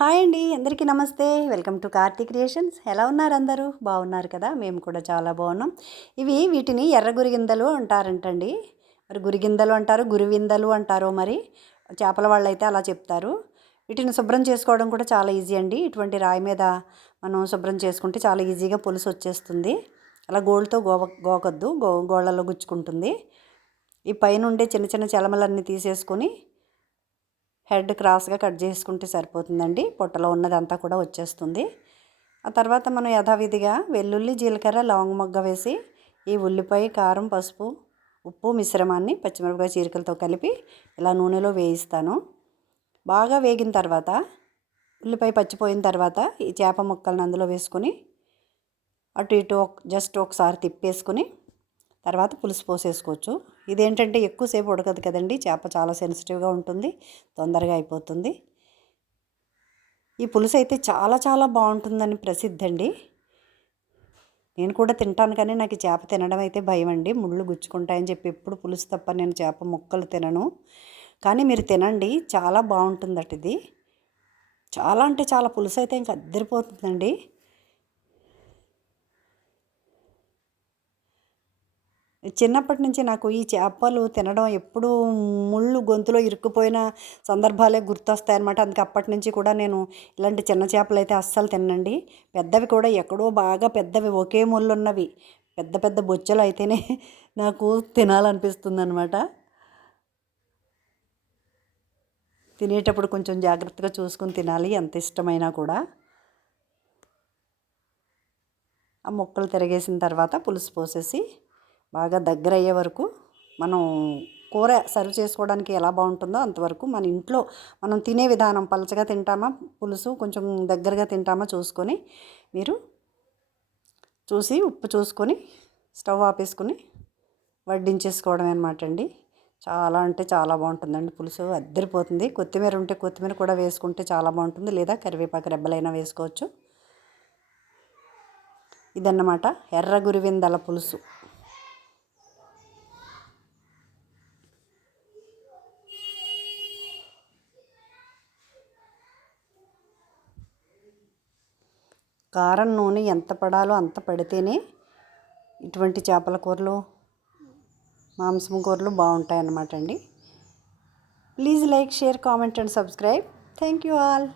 Hi అండి, అందరికీ నమస్తే. Welcome to Karthi creations. ఎలా ఉన్నారు అందరూ? బాగున్నారు కదా? మేము కూడా చాలా బాగున్నాం. వీటిని ఎర్ర గురిగిందలు అంటారంటండి. మరి గురిగిందలు అంటారు, గురివిందలు అంటారో మరి. చేపల వాళ్ళైతే అలా చెప్తారు. వీటిని శుభ్రం చేసుకోవడం కూడా చాలా ఈజీ అండి. ఇటువంటి రాయి మీద మనం శుభ్రం చేసుకుంటే చాలా ఈజీగా పులుసు వచ్చేస్తుంది. అలా గోళ్ళతో గోకొద్దు, గోళ్ళలో గుచ్చుకుంటుంది. ఈ పైన ఉండే చిన్న చిన్న చలమలన్నీ తీసేసుకొని హెడ్ క్రాస్గా కట్ చేసుకుంటే సరిపోతుందండి. పొట్టలో ఉన్నదంతా కూడా వచ్చేస్తుంది. ఆ తర్వాత మనం యథావిధిగా వెల్లుల్లి, జీలకర్ర, లవంగ మొగ్గ వేసి ఈ ఉల్లిపాయ, కారం, పసుపు, ఉప్పు మిశ్రమాన్ని పచ్చిమిరపకాయ చీరికలతో కలిపి ఇలా నూనెలో వేయిస్తాను. బాగా వేగిన తర్వాత ఉల్లిపాయ పచ్చిపోయిన తర్వాత ఈ చేప ముక్కలను అందులో వేసుకొని అటు ఇటు జస్ట్ ఒకసారి తిప్పేసుకొని తర్వాత పులుసు పోసేసుకోవచ్చు. ఇదేంటంటే ఎక్కువసేపు ఉడకదు కదండి. చేప చాలా సెన్సిటివ్గా ఉంటుంది, తొందరగా అయిపోతుంది. ఈ పులుసు అయితే చాలా చాలా బాగుంటుందని ప్రసిద్ధి అండి. నేను కూడా తింటాను, కానీ నాకు ఈ చేప తినడం అయితే భయం అండి. ముళ్ళు గుచ్చుకుంటాయని చెప్పి ఎప్పుడు పులుసు తప్ప నేను చేప ముక్కలు తినను. కానీ మీరు తినండి, చాలా బాగుంటుందట ఇది. చాలా అంటే చాలా పులుసు అయితే ఇంకా అద్దరిపోతుందండి. చిన్నప్పటి నుంచి నాకు ఈ చేపలు తినడం ఎప్పుడూ ముళ్ళు గొంతులో ఇరుక్కుపోయిన సందర్భాలే గుర్తొస్తాయన్నమాట. అందుకే అప్పటి నుంచి కూడా నేను ఇలాంటి చిన్న చేపలు అయితే అస్సలు తినండి. పెద్దవి కూడా ఎక్కడో బాగా పెద్దవి, ఒకే ముళ్ళు ఉన్నవి పెద్ద పెద్ద బొచ్చలు అయితేనే నాకు తినాలనిపిస్తుంది అనమాట. తినేటప్పుడు కొంచెం జాగ్రత్తగా చూసుకుని తినాలి, ఎంత ఇష్టమైనా కూడా. ఆ ముక్కలు తిరగేసిన తర్వాత పులుసు పోసేసి బాగా దగ్గర అయ్యే వరకు మనం కూర సర్వ్ చేసుకోవడానికి ఎలా బాగుంటుందో అంతవరకు మన ఇంట్లో మనం తినే విధానం, పలచగా తింటామా పులుసు, కొంచెం దగ్గరగా తింటామా చూసుకొని మీరు చూసి ఉప్పు చూసుకొని స్టవ్ ఆపేసుకొని వడ్డించేసుకోవడమే అనమాట అండి. చాలా అంటే చాలా బాగుంటుందండి పులుసు, అద్దరిపోతుంది. కొత్తిమీర ఉంటే కొత్తిమీర కూడా వేసుకుంటే చాలా బాగుంటుంది, లేదా కరివేపాకు రెబ్బలైనా వేసుకోవచ్చు. ఇదన్నమాట ఎర్ర గురివిందల పులుసు. కారం నూనె ఎంత పడాలో అంత పడితేనే ఇటువంటి చేపల కూరలు, మాంసం కూరలు బాగుంటాయి అన్నమాట అండి. Please like, share, comment and subscribe. Thank you all.